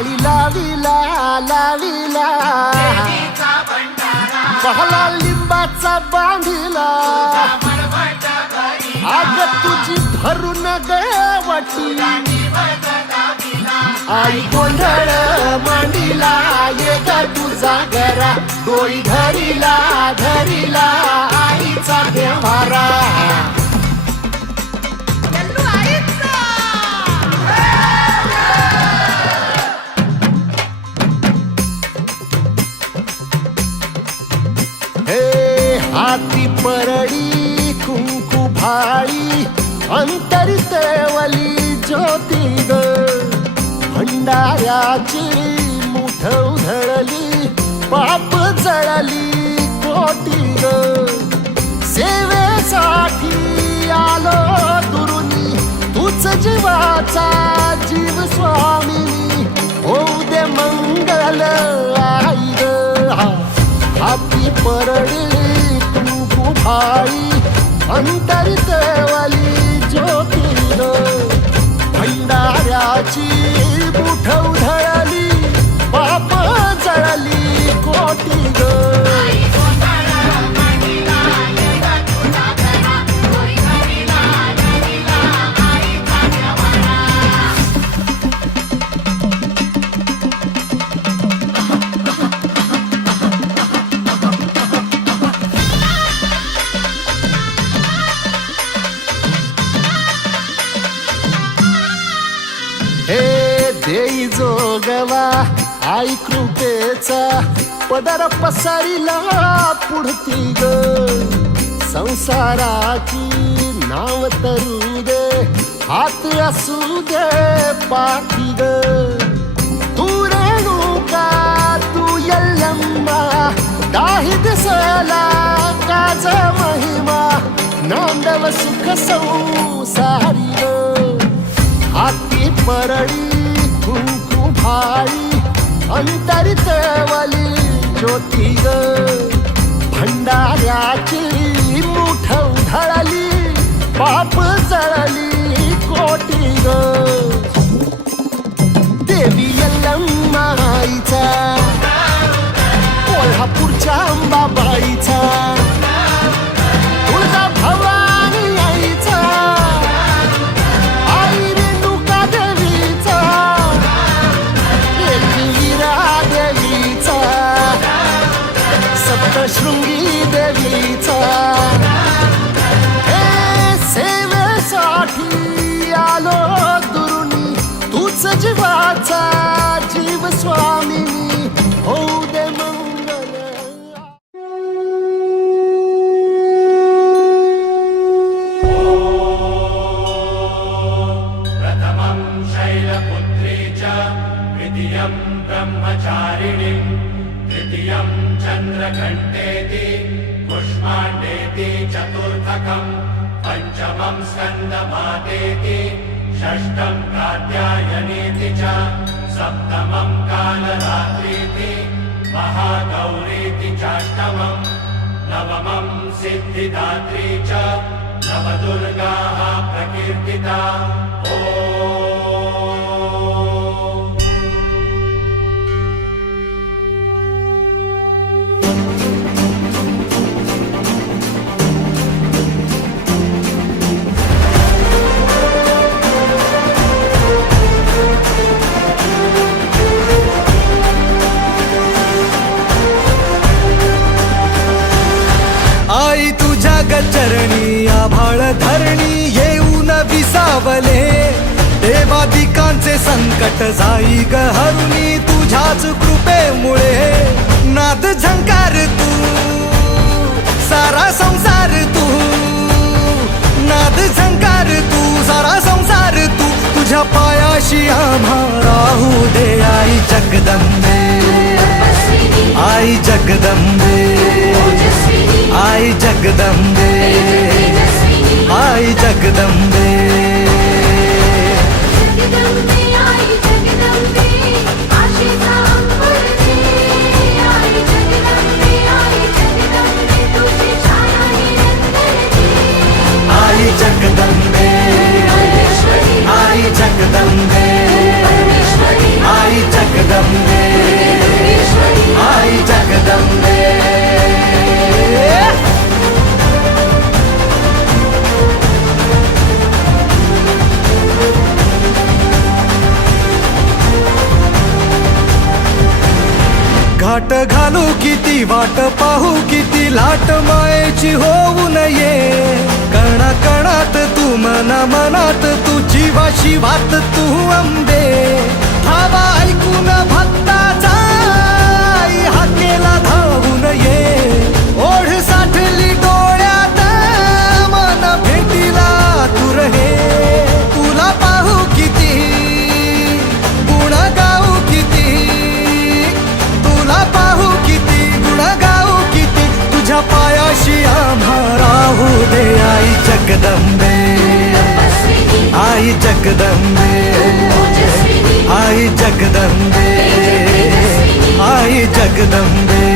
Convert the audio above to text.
माळी लाविला लाविला बहला लिंबाचा बांधिला आग तुझी भरून गवटी आई गोंधळ मांडीला ये ग तुझा घरा डोई धरीला धरीला आईचा देवारा हाती परडी कुंकू भाळी अंतरितवली ज्योती ग भंडाऱ्याची मुठ उधळली पाप जळली कोटी ग सेवेसाठी आलो दुरुनी तूच जीवाचा जीव स्वामिनी होऊ दे मंगल आई ग हाती परडी भाई अंतरितवली ज्योती ग भंडाऱ्याची मुठ उधळली पाप जळली कोटी ग देई जोगवा आई कृपेचा पदर पसरिला पुढती ग संसाराची नाव तरू दे हात असू दे पाठी ग तू रेणुका तू यल्लम्मा दाही दिसला काज महिमा नांदव सुख संसारी ग हाती परडी कुंकू भाळी अंतरितवली ज्योती ग भंडाऱ्याची मुठ उधळली पाप जळली कोटी ग देवी यल्लम्मा आईचा कोल्हापूरच्या अंबाबाईचा तुळजा भवानी आईचा शृंगी देवीचा हे सेवेसाठी आलो दुरुनी तूच जीवाचा जीव स्वामिनी होऊ दे मंगल प्रथमं शैलपुत्री च द्वितीयं ब्रह्मचारिणी तृतीयं चन्द्रघण्टेति पुष्माण्डेति चतुर्थकम् पञ्चमं स्कन्दमातेति षष्ठं कात्यायनीति च सप्तमं कालरात्रीति महागौरीति चाष्टमं नवमं सिद्धिदात्री च नवदुर्गाः प्रकीर्तिता आई तुझ्या गचरणी आभाळ धरणी येऊन विसावले देवादिकांचे संकट जाई ग हरुणी तुझ्याच कृपेमुळे नाद झंकार तू सारा संसार तू नाद झंकार तू सारा संसार तू तुझ्या पायाशी आम्हा राहू दे आई जगदंबे आई जगदंबे आई जगदंबे आई जगदंबे आई जगदंबे आई जगदंबे आई जगदंबे वाट घालू किती वाट पाहू किती लाट मायेची होऊ नये कणा कणात तू मना मनात तू जीवाशी वात तू अंबे धावा ऐकून भक्ताचा आई हाकेला धावून ये ओढ साठली डोळ्यात मन भेटीला तू रहे तुला पाहू किती गुण गाऊ किती तुला पाहू किती गुण गाऊ किती तुझ्या पायाशी आम्हा राहू दे आई जगदंबे आई जगदंबे आई जगदंबे आई जगदंबे